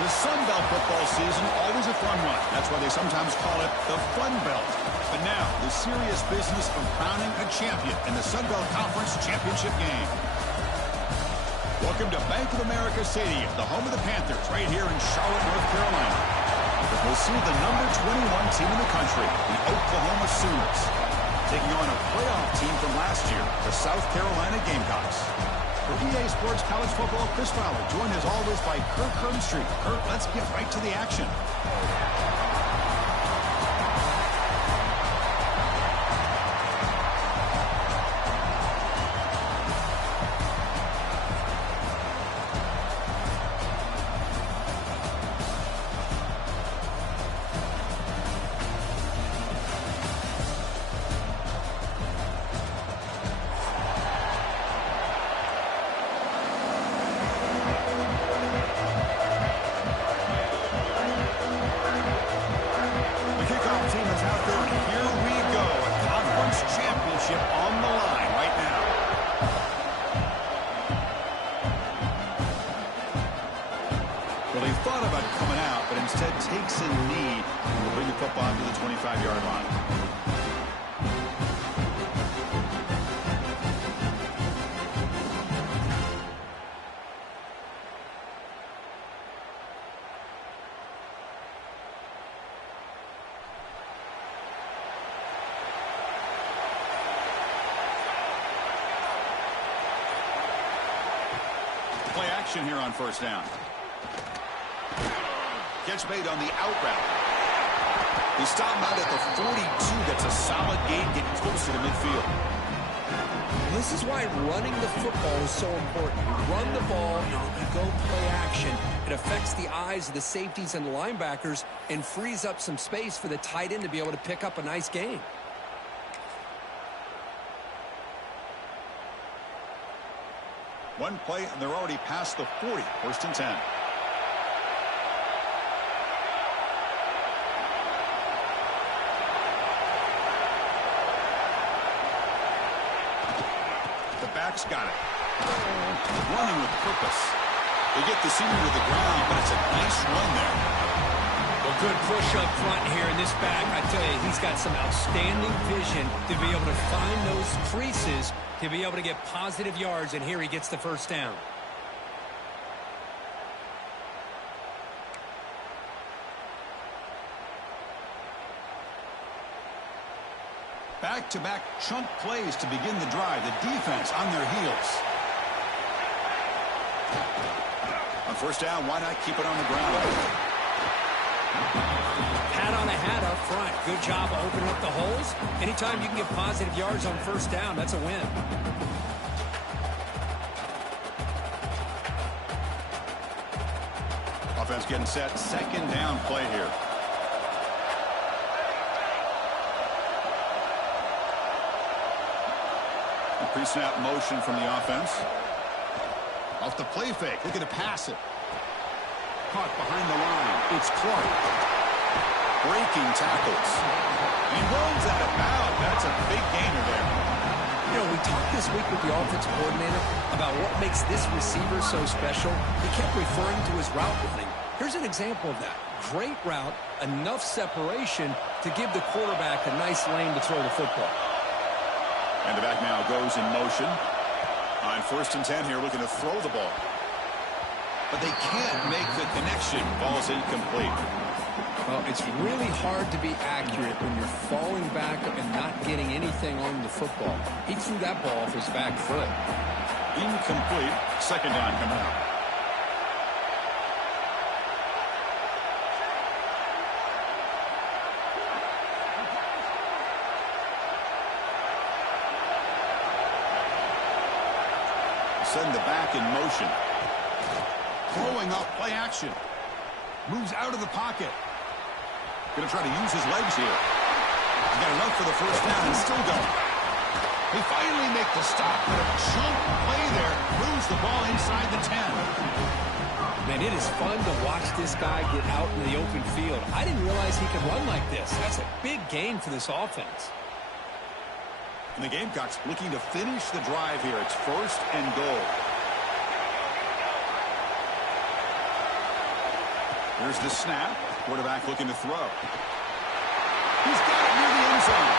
The Sun Belt football season, always a fun one. That's why they sometimes call it the Fun Belt. But now, the serious business of crowning a champion in the Sun Belt Conference Championship game. Welcome to Bank of America Stadium, the home of the Panthers, right here in Charlotte, North Carolina. As we'll see the number 21 team in the country, the Oklahoma Sooners, taking on a playoff team from last year, the South Carolina Gamecocks. For EA Sports College Football, Chris Fowler, joined as always by Kirk Herbstreit. Kirk, let's get right to the action. Takes a knee and will bring the football to the 25-yard line. Play action here on first down. Catch made on the out route. They stop him out at the 42. That's a solid gain, getting closer to midfield. This is why running the football is so important. You run the ball and you go play action. It affects the eyes of the safeties and the linebackers and frees up some space for the tight end to be able to pick up a nice gain. One play, and they're already past the 40. First and 10. Back's got it. Running with purpose. They get the senior to the ground, but it's a nice run there. Well, good push up front here in this back. I tell you, he's got some outstanding vision to be able to find those creases, to be able to get positive yards, and here he gets the first down. Back-to-back chunk plays to begin the drive. The defense on their heels. On first down, why not keep it on the ground? Hat on a hat up front. Good job opening up the holes. Anytime you can get positive yards on first down, that's a win. Offense getting set. Second down play here. Pre-snap motion from the offense. Off the play fake. Looking to pass it. Caught behind the line. It's Clark. Breaking tackles. He runs out of bounds. That's a big gainer there. You know, we talked this week with the offensive coordinator about what makes this receiver so special. He kept referring to his route running. Here's an example of that. Great route, enough separation to give the quarterback a nice lane to throw the football. And the back now goes in motion. On first and 10 here, looking to throw the ball. But they can't make the connection. Ball's incomplete. Well, it's really hard to be accurate when you're falling back and not getting anything on the football. He threw that ball off his back foot. Incomplete. Second down coming up. Send the back in motion. Throwing off play action. Moves out of the pocket. Going to try to use his legs here. He's got enough for the first down and still going. They finally make the stop, but a chunk play there moves the ball inside the 10. Man, it is fun to watch this guy get out in the open field. I didn't realize he could run like this. That's a big gain for this offense. And the Gamecocks looking to finish the drive here. It's first and goal. Here's the snap. Quarterback looking to throw. He's got it near the end zone.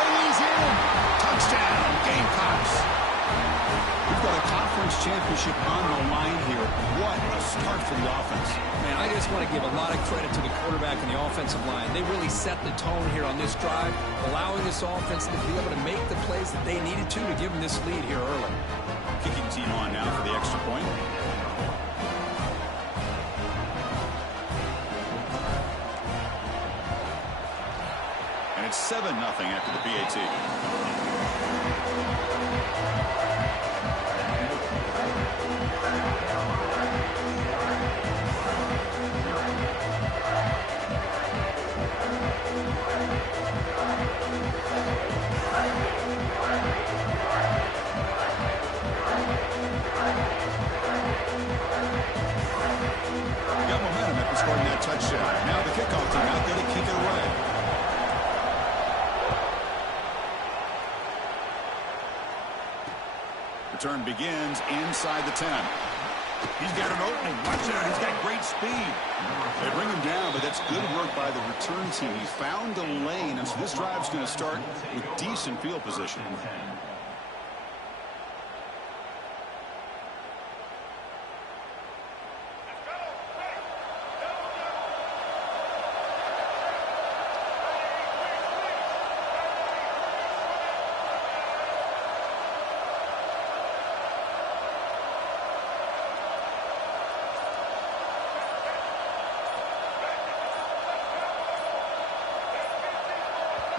And he's in. Touchdown, Gamecocks. We've got a conference championship on the line here. What a start for the offense. Man, I just want to give a lot of credit to the quarterback and the offensive line. They really set the tone here on this drive, allowing this offense to be able to make the plays that they needed to give them this lead here early. Kicking team on now for the extra point. And it's 7-0 after the PAT. Got momentum after scoring that touchdown. Now the kickoff team out there to kick it away. Return begins inside the 10. He's got an opening. Watch out. He's got great speed. They bring him down, but that's good work by the return team. He found a lane, and so this drive's going to start with decent field position.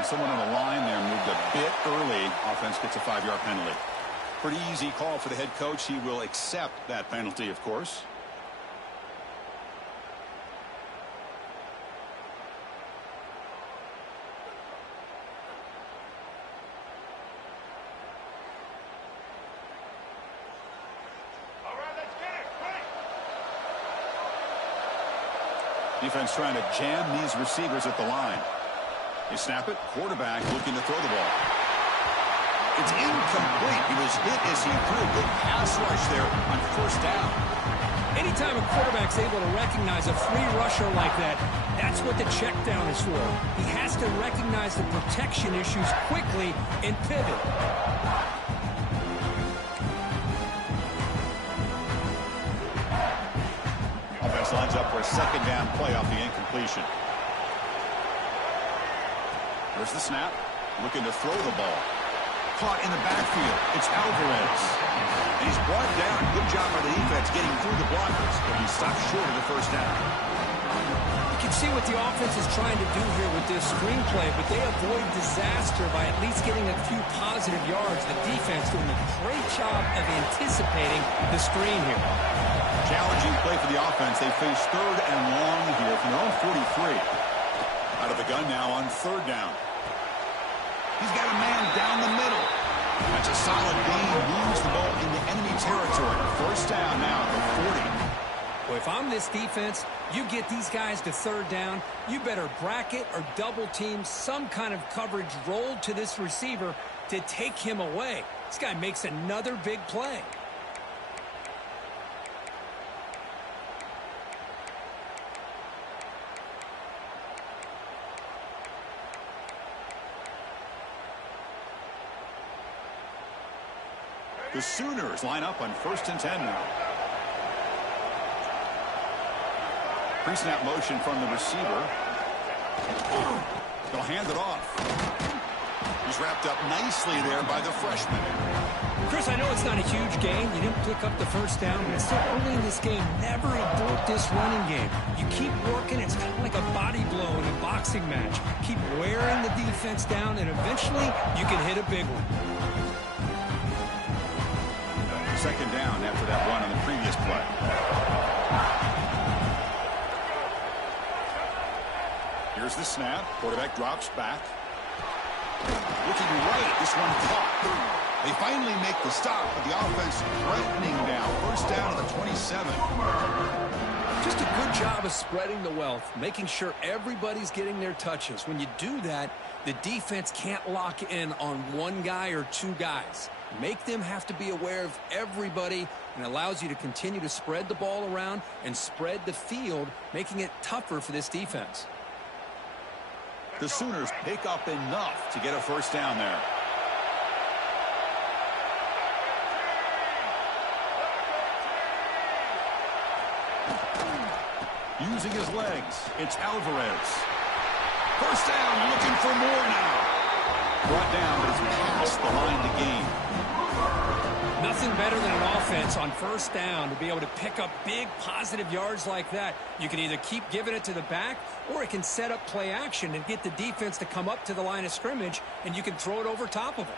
Someone on the line there moved a bit early. Offense gets a 5-yard penalty. Pretty easy call for the head coach. He will accept that penalty, of course. All right, let's get it. Quick. Defense trying to jam these receivers at the line. They snap it. Quarterback looking to throw the ball. It's incomplete. He was hit as he threw a good pass rush there on first down. Anytime a quarterback's able to recognize a free rusher like that, that's what the check down is for. He has to recognize the protection issues quickly and pivot. Offense lines up for a second down play off the incompletion. There's the snap. Looking to throw the ball. Caught in the backfield. It's Alvarez. And he's brought down. Good job by the defense getting through the blockers. But he stopped short of the first down. You can see what the offense is trying to do here with this screenplay, but they avoid disaster by at least getting a few positive yards. The defense doing a great job of anticipating the screen here. Challenging play for the offense. They face 3rd and long here from their own 43. Out of the gun now on 3rd down. He's got a man down the middle. That's a solid gain. Moves the ball into enemy territory. First down now at the 40. Well, if I'm this defense, you get these guys to 3rd down, you better bracket or double team some kind of coverage rolled to this receiver to take him away. This guy makes another big play. The Sooners line up on 1st and 10 now. Pre-snap motion from the receiver. They'll hand it off. He's wrapped up nicely there by the freshman. Chris, I know it's not a huge gain. You didn't pick up the first down, but it's still early in this game. Never abort this running game. You keep working. It's kind of like a body blow in a boxing match. Keep wearing the defense down, and eventually you can hit a big one. Second down after that run on the previous play. Here's the snap. Quarterback drops back. Looking right. This one caught. They finally make the stop, but the offense threatening now. First down at the 27. Just a good job of spreading the wealth, making sure everybody's getting their touches. When you do that, the defense can't lock in on one guy or two guys. Make them have to be aware of everybody, and allows you to continue to spread the ball around and spread the field, making it tougher for this defense. The Sooners pick up enough to get a first down there. Using his legs, it's Alvarez. First down, looking for more now. Brought down, but it's past the line to gain. Nothing better than an offense on first down to be able to pick up big positive yards like that. You can either keep giving it to the back, or it can set up play action and get the defense to come up to the line of scrimmage, and you can throw it over top of them.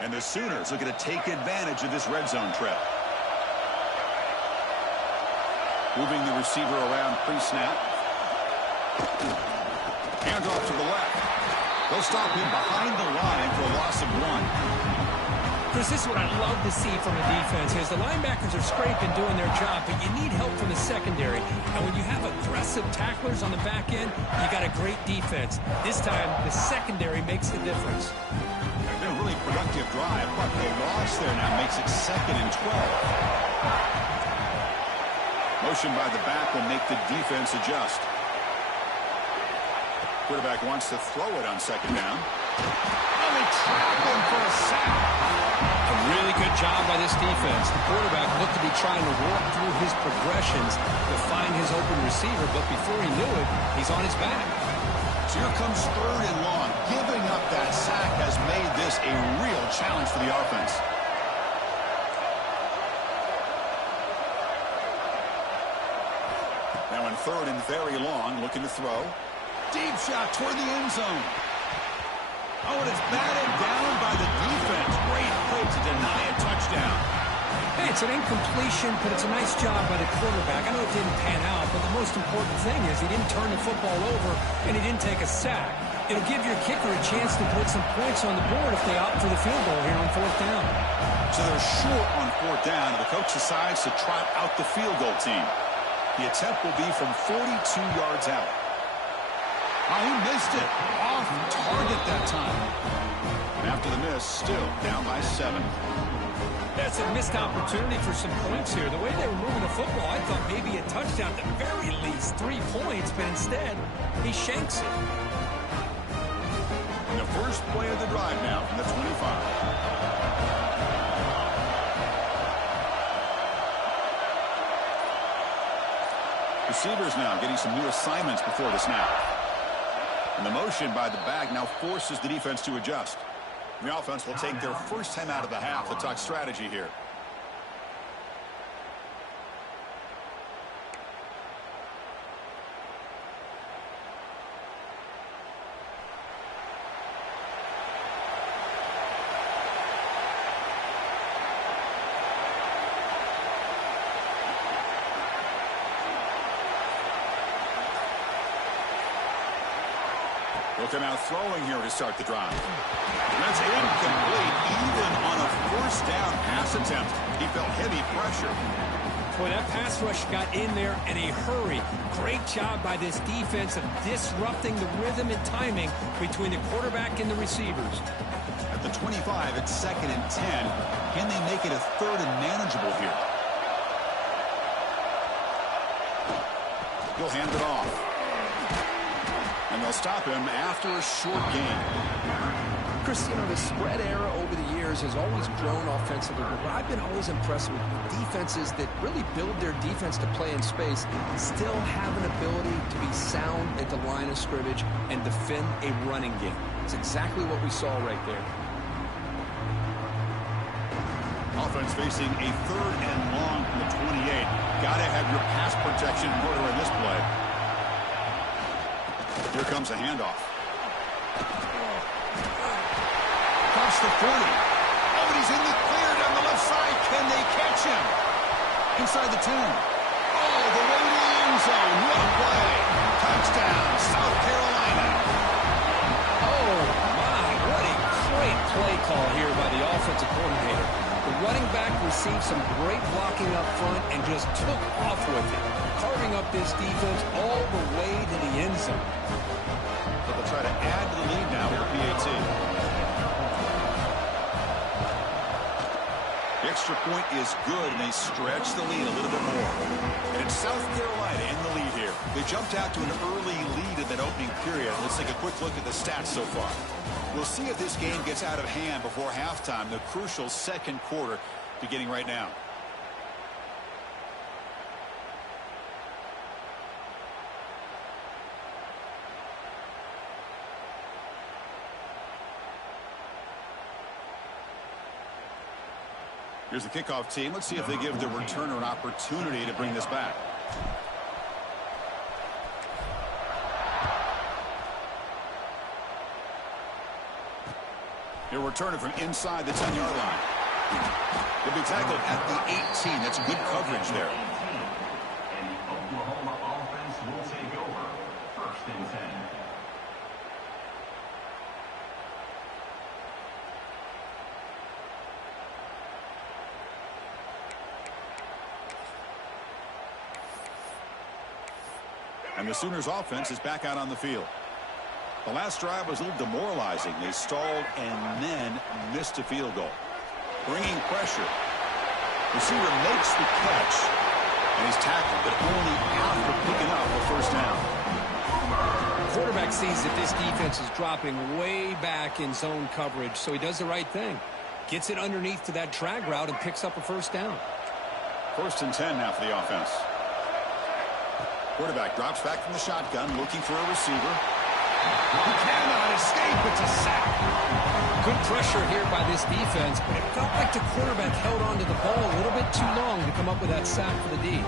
And the Sooners are going to take advantage of this red zone trip. Moving the receiver around pre-snap. Hands off to the left. They'll stop him behind the line for a loss of 1. Chris, this is what I love to see from a defense is the linebackers are scraping, doing their job, but you need help from the secondary. And when you have aggressive tacklers on the back end, you got a great defense. This time, the secondary makes the difference. It's been a really productive drive, but the loss there now makes it 2nd and 12. Motion by the back will make the defense adjust. Quarterback wants to throw it on 2nd down. And they trap him for a sack. A really good job by this defense. The quarterback looked to be trying to walk through his progressions to find his open receiver, but before he knew it, he's on his back. So here comes 3rd and long. Giving up that sack has made this a real challenge for the offense. Now in 3rd and very long, looking to throw. Deep shot toward the end zone. Oh, and it's batted down by the defense. Great play to deny a touchdown. Hey, it's an incompletion, but it's a nice job by the quarterback. I know it didn't pan out, but the most important thing is he didn't turn the football over and he didn't take a sack. It'll give your kicker a chance to put some points on the board if they opt for the field goal here on 4th down. So they're short on 4th down, and the coach decides to trot out the field goal team. The attempt will be from 42 yards out. Oh, he missed it. Off target that time. And after the miss, still down by 7. That's a missed opportunity for some points here. The way they were moving the football, I thought maybe a touchdown, at the very least 3 points, but instead, he shanks it. And the first play of the drive now from the 25. Receivers now getting some new assignments before the snap. And the motion by the back now forces the defense to adjust. The offense will take their first time out of the half to talk strategy here. Look out throwing here to start the drive. That's incomplete, even on a first down pass attempt. He felt heavy pressure. Boy, that pass rush got in there in a hurry. Great job by this defense of disrupting the rhythm and timing between the quarterback and the receivers. At the 25, it's 2nd and 10. Can they make it a 3rd and manageable here? He'll hand it off. And they'll stop him after a short gain. Chris, you know, the spread era over the years has always grown offensively, but I've been always impressed with defenses that really build their defense to play in space, still have an ability to be sound at the line of scrimmage and defend a running game. It's exactly what we saw right there. Offense facing a 3rd and long from the 28. Got to have your pass protection in order in this play. Here comes a handoff. Across the 40. Oh, and he's in the clear down the left side. Can they catch him? Inside the 10. Oh, the way to the end zone. What a play. Touchdown, South Carolina. Oh, my. What a great play call here by the offensive coordinator. The running back received some great blocking up front and just took off with it, carving up this defense all the way to the end zone. So they'll try to add to the lead now with the PAT. extra point is good, and they stretch the lead a little bit more. And it's South Carolina in the lead here. They jumped out to an early lead in that opening period. Let's take a quick look at the stats so far. We'll see if this game gets out of hand before halftime, the crucial second quarter beginning right now. Here's the kickoff team. Let's see if they give the returner an opportunity to bring this back. He'll return it from inside the 10-yard line. He'll be tackled at the 18. That's good coverage there. And the Oklahoma offense will take over. 1st and 10. And the Sooners offense is back out on the field. The last drive was a little demoralizing. They stalled and then missed a field goal. Bringing pressure. Receiver makes the catch. And he's tackled, but only after picking up the first down. Quarterback sees that this defense is dropping way back in zone coverage, so he does the right thing. Gets it underneath to that drag route and picks up a first down. 1st and 10 now for the offense. Quarterback drops back from the shotgun, looking for a receiver. He cannot escape. It's a sack. Good pressure here by this defense, but it felt like the quarterback held on to the ball a little bit too long to come up with that sack for the D.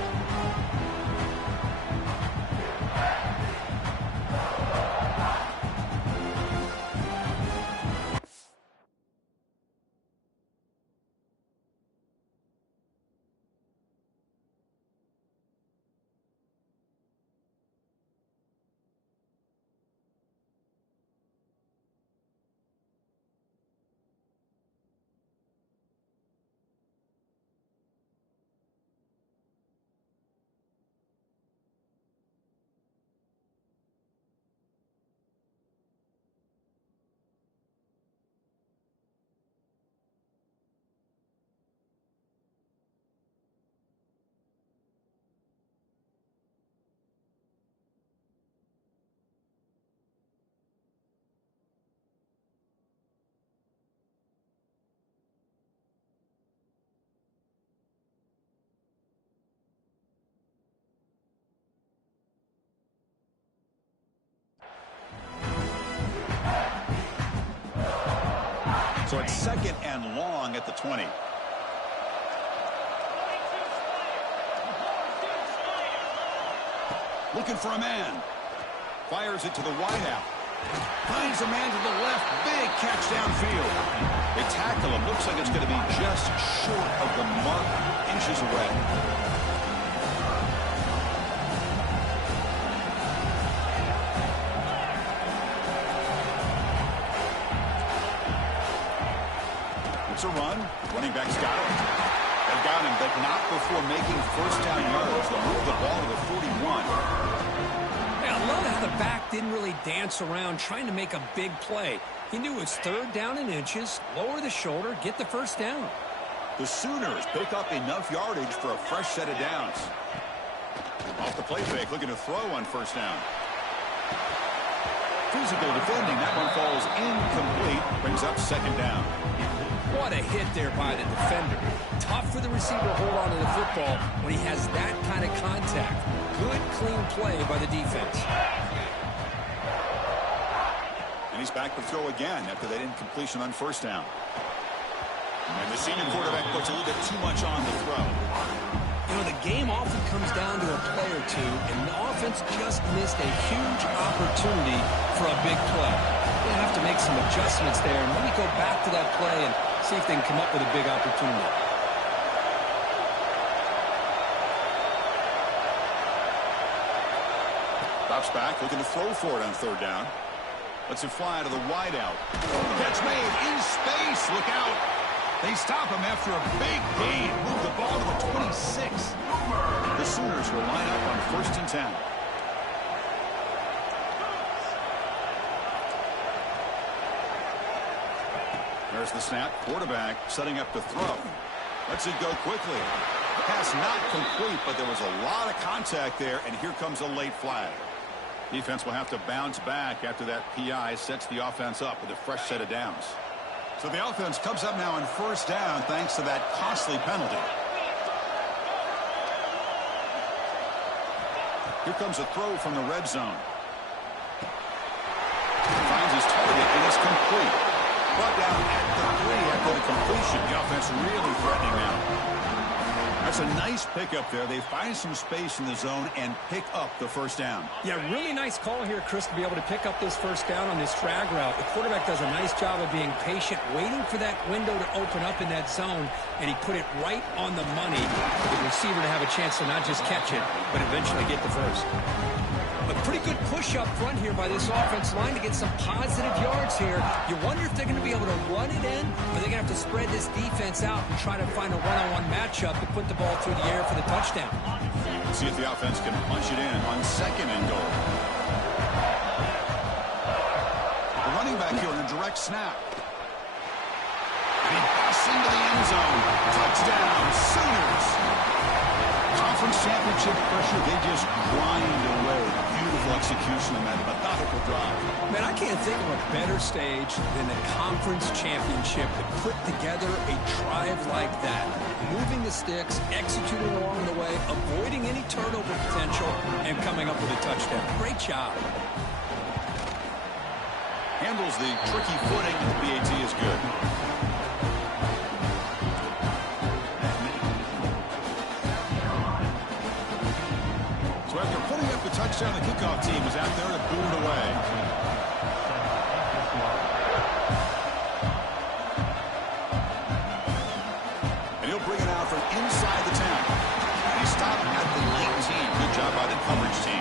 So it's 2nd and long at the 20. Looking for a man. Fires it to the wideout. Finds a man to the left. Big catch downfield. They tackle him. Looks like it's going to be just short of the mark. Inches away. A run. Running back's got it. They've got him, but not before making first down yards. They'll move the ball to the 41. Yeah, I love how the back didn't really dance around trying to make a big play. He knew it's 3rd down in inches, lower the shoulder, get the first down. The Sooners pick up enough yardage for a fresh set of downs. Off the play fake, looking to throw on first down. Physical defending. That one falls incomplete. Brings up 2nd down. What a hit there by the defender. Tough for the receiver to hold on to the football when he has that kind of contact. Good, clean play by the defense. And he's back to throw again after that incompletion on first down. And the senior quarterback puts a little bit too much on the throw. You know, the game often comes down to a play or two, and the offense just missed a huge opportunity for a big play. They have to make some adjustments there and maybe go back to that play and see if they can come up with a big opportunity. Drops back, looking to throw for it on 3rd down. Lets it fly to the wideout. Catch made in space. Look out. They stop him after a big gain. Move the ball to the 26. The Sooners will line up on 1st and 10. There's the snap. Quarterback setting up to throw. Lets it go quickly. Pass not complete, but there was a lot of contact there, and here comes a late flag. Defense will have to bounce back after that PI sets the offense up with a fresh set of downs. So the offense comes up now on first down thanks to that costly penalty. Here comes a throw from the red zone. Finds his target, and it's complete. Brought down at the 3 after the completion. The offense really threatening now. That's a nice pickup there. They find some space in the zone and pick up the first down. Yeah, really nice call here, Chris, to be able to pick up this first down on this drag route. The quarterback does a nice job of being patient, waiting for that window to open up in that zone, and he put it right on the money for the receiver to have a chance to not just catch it, but eventually get the first. A pretty good push up front here by this offense line to get some positive yards here. You wonder if they're going to be able to run it in, or they're going to have to spread this defense out and try to find a one-on-one matchup to put the ball through the air for the touchdown. Let's see if the offense can punch it in on second and goal. The running back here in a direct snap. And he busts into the end zone. Touchdown, Sooners. Conference championship pressure, they just grind away. Beautiful execution on that methodical drive. Man, I can't think of a better stage than the conference championship to put together a drive like that. Moving the sticks, executing along the way, avoiding any turnover potential, and coming up with a touchdown. Great job. Handles the tricky footing, and the PAT is good. So after putting up the touchdown, the kickoff team was out there to boot it away. And he'll bring it out from inside the 10. And he stopped at the 19. Good job by the coverage team.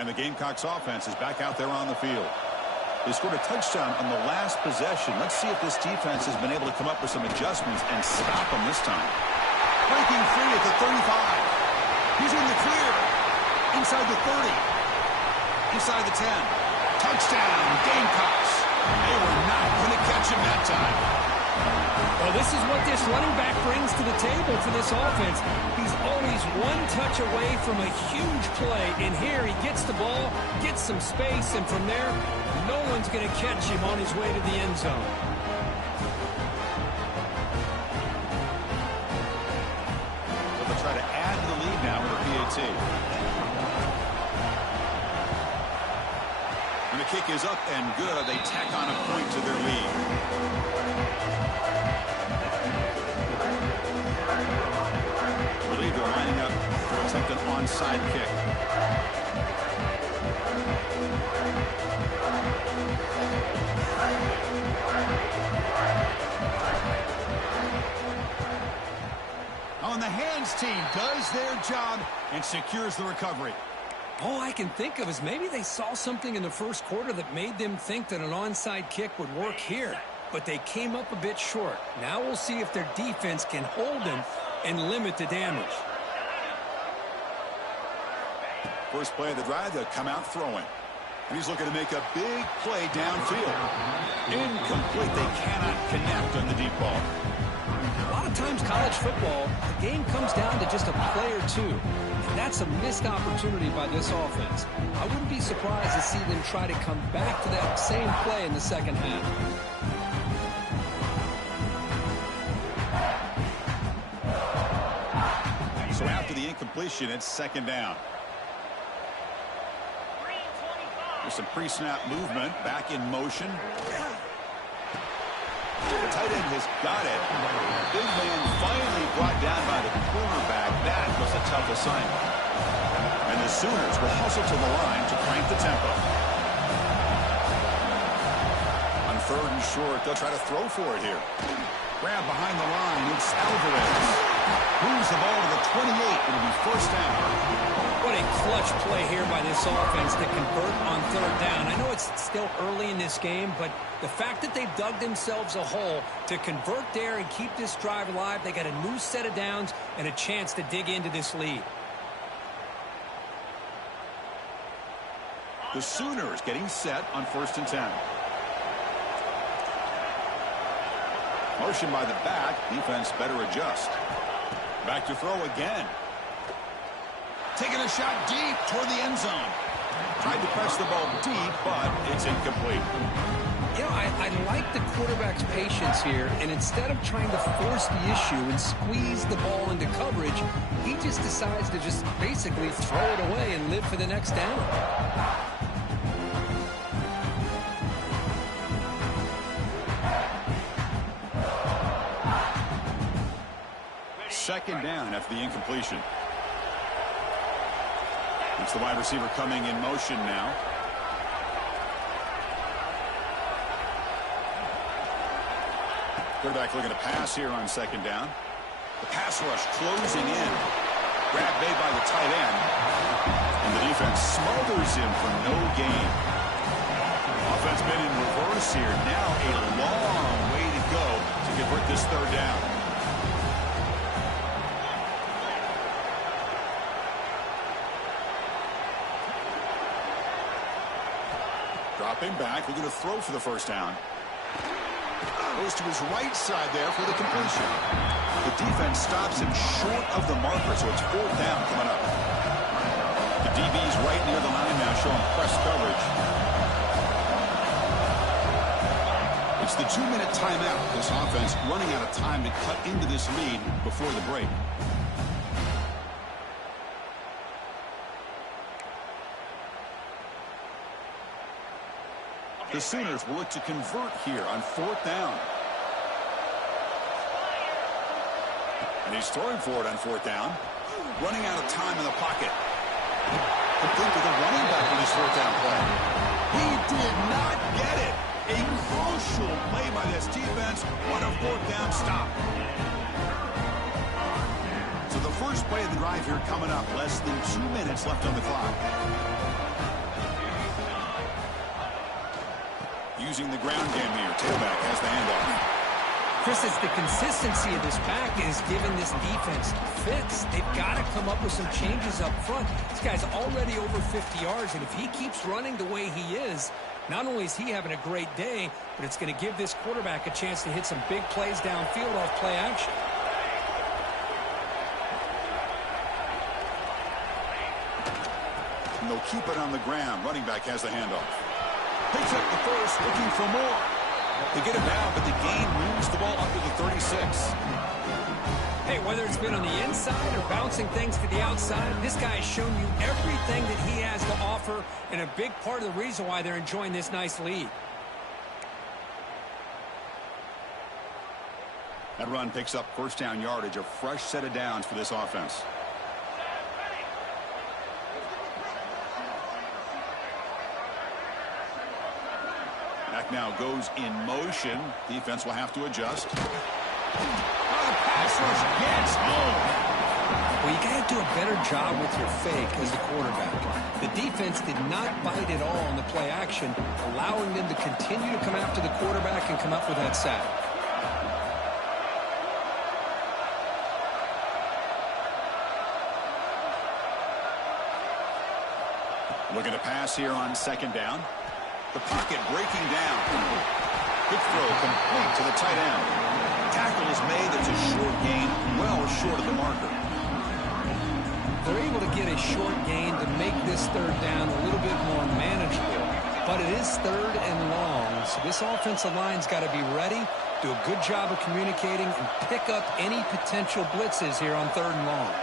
And the Gamecocks offense is back out there on the field. They scored a touchdown on the last possession. Let's see if this defense has been able to come up with some adjustments and stop them this time. Breaking free at the 35. He's in the clear. Inside the 30. Inside the 10. Touchdown, Gamecocks. They were not going to catch him that time. Well, this is what this running back brings to the table for this offense. He's always one touch away from a huge play. And here he gets the ball, gets some space, and from there, no one's going to catch him on his way to the end zone. So they'll try to add to the lead now with a PAT. And the kick is up and good. They tack on a point to their lead. They're lining up to attempt an onside kick. On the hands team does their job and secures the recovery. All I can think of is maybe they saw something in the first quarter that made them think that an onside kick would work here. But they came up a bit short. Now we'll see if their defense can hold them and limit the damage. First play of the drive, they'll come out throwing. And he's looking to make a big play downfield. Incomplete. They cannot connect on the deep ball. A lot of times college football, the game comes down to just a play or two. And that's a missed opportunity by this offense. I wouldn't be surprised to see them try to come back to that same play in the second half. So after the incompletion, it's second down. There's some pre-snap movement, back in motion. The tight end has got it. Big man finally brought down by the cornerback. That was a tough assignment. And the Sooners will hustle to the line to crank the tempo. On third and short, they'll try to throw for it here. Grab behind the line. It's Alvarez. Moves the ball to the 28. It'll be first down. What a clutch play here by this offense to convert on third down. I know it's still early in this game, but the fact that they've dug themselves a hole to convert there and keep this drive alive, they got a new set of downs and a chance to dig into this lead. The Sooners getting set on 1st and 10. Motion by the back. Defense better adjust. Back to throw again. Taking a shot deep toward the end zone. Tried to press the ball deep, but it's incomplete. You know, I like the quarterback's patience here, and instead of trying to force the issue and squeeze the ball into coverage, he just decides to just basically throw it away and live for the next down. Second down after the incompletion. It's the wide receiver coming in motion now. Quarterback looking to pass here on 2nd down. The pass rush closing in. Grab made by the tight end. And the defense smothers him for no gain. Offense been in reverse here. Now a long way to go to convert this 3rd down. Dropping back, looking to throw for the 1st down. Goes to his right side there for the completion. The defense stops him short of the marker, so it's 4th down coming up. The DB's right near the line now, showing press coverage. It's the 2-minute timeout. This offense running out of time to cut into this lead before the break. The Sooners will look to convert here on 4th down. And he's throwing for it on 4th down. Running out of time in the pocket. Complete with a running back in his 4th down play. He did not get it. A crucial play by this defense. What a 4th down stop. So the first play of the drive here coming up. Less than 2 minutes left on the clock. Using the ground game here. Tailback has the handoff. Chris, it's the consistency of this pack is giving this defense fits. They've got to come up with some changes up front. This guy's already over 50 yards, and if he keeps running the way he is, not only is he having a great day, but it's going to give this quarterback a chance to hit some big plays downfield off play action. And they'll keep it on the ground. Running back has the handoff. Picks up the first, looking for more. They get it down, but the gain moves the ball up to the 36. Hey, whether it's been on the inside or bouncing things to the outside, this guy has shown you everything that he has to offer, and a big part of the reason why they're enjoying this nice lead. That run picks up 1st down yardage, a fresh set of downs for this offense. Back now goes in motion. Defense will have to adjust. Oh, the pass rush gets home. Well, you got to do a better job with your fake as the quarterback. The defense did not bite at all on the play action, allowing them to continue to come after the quarterback and come up with that sack. Looking to pass here on 2nd down. The pocket breaking down. Quick throw complete to the tight end. Tackle is made. There's a short gain, well short of the marker. They're able to get a short gain to make this 3rd down a little bit more manageable. But it is 3rd and long, so this offensive line's got to be ready, do a good job of communicating, and pick up any potential blitzes here on 3rd and long.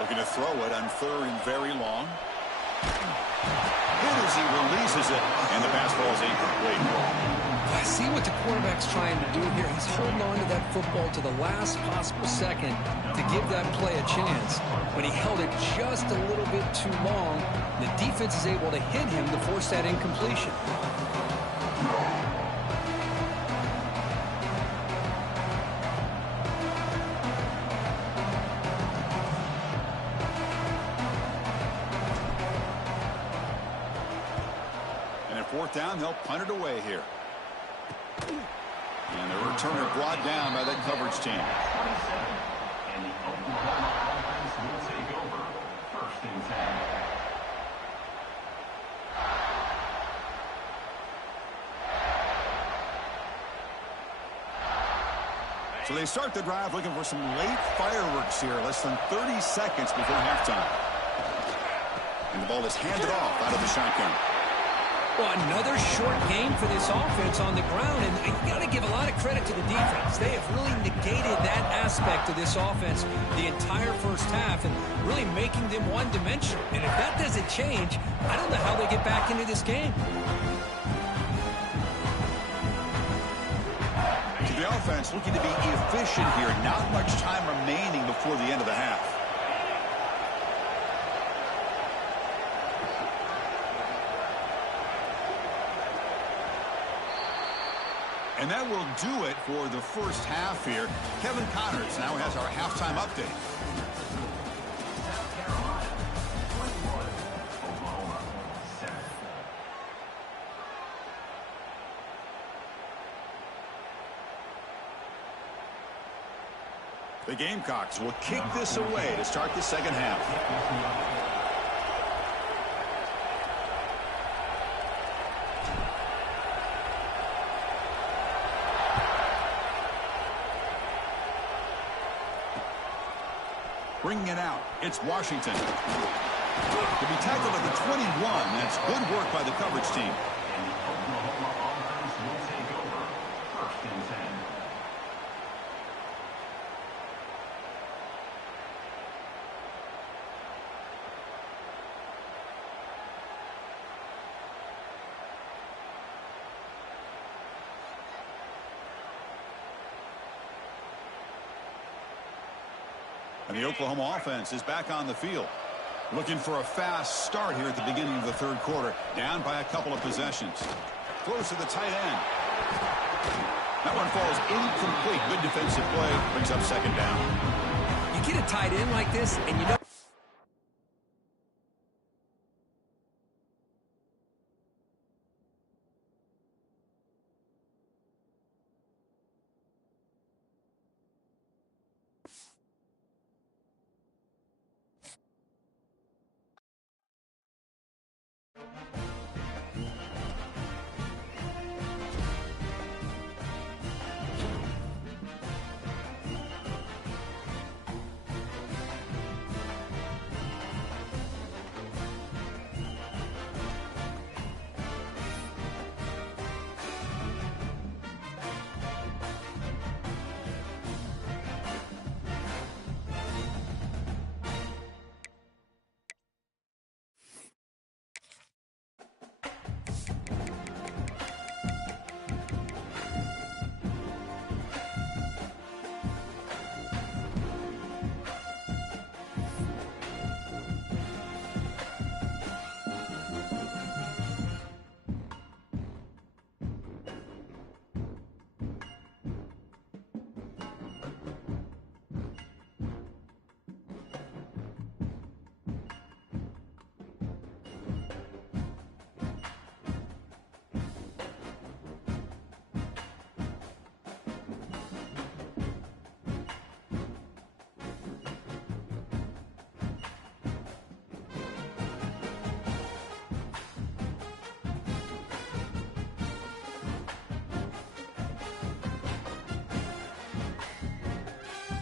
Looking to throw it on 3rd and very long. Good as he releases it, and the pass ball is incomplete. I see what the quarterback's trying to do here. He's holding on to that football to the last possible second to give that play a chance. But he held it just a little bit too long. The defense is able to hit him to force that incompletion. And at 4th down, they'll punt it away here. And the returner brought down by that coverage team. 27. And the Oklahoma offense will take over. 1st and 10. So they start the drive looking for some late fireworks here, less than 30 seconds before halftime. And the ball is handed off out of the shotgun. Well, another short game for this offense on the ground, and you got to give a lot of credit to the defense. They have really negated that aspect of this offense the entire first half and really making them one-dimensional. And if that doesn't change, I don't know how they get back into this game. So the offense looking to be efficient here. Not much time remaining before the end of the half. And that will do it for the first half here. Kevin Connors now has our halftime update. South Carolina, 21. Oklahoma, 7. The Gamecocks will kick this away to start the second half. Bringing it out, it's Washington. To be tackled at the 21, that's good work by the coverage team. And the Oklahoma offense will take over. First and 10. And the Oklahoma offense is back on the field. Looking for a fast start here at the beginning of the third quarter. Down by a couple of possessions. Throws to the tight end. That one falls incomplete. Good defensive play. Brings up second down. You get a tight end like this, and you know